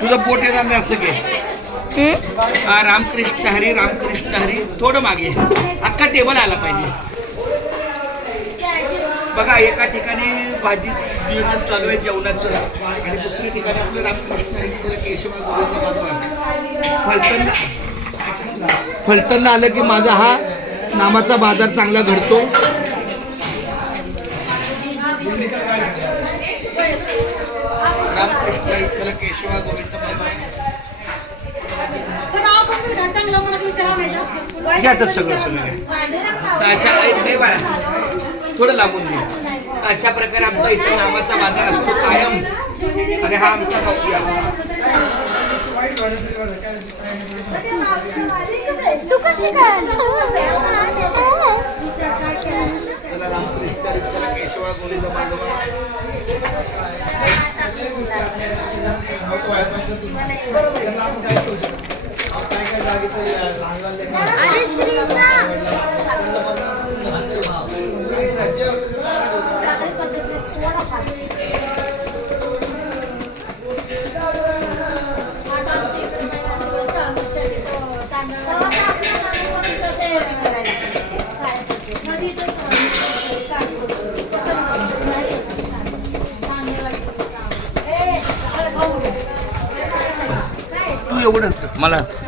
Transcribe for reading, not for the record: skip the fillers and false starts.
तुझं पोट येणार नाही असं घे. रामकृष्ण हरी रामकृष्ण हरी. थोडं मागे अख्खा टेबल आला पाहिजे. बघा एका ठिकाणी भाजी नियोजन चालू आहे जेवणाचं आणि दुसऱ्या ठिकाणी आपलं रामकृष्ण हरी केशवा फलटणला आलं की माझा हा नामाचा बाजार चांगला घडतो. रामकृष्ण विठ्ठल केशवा गोविंद घ्याच सगळं थोडं लांबून घे. अशा प्रकारे आमचा इथे नामाचा बाजार असतो कायम आणि हा आमचा गावठी केशवा गोविंद तू एवढं मला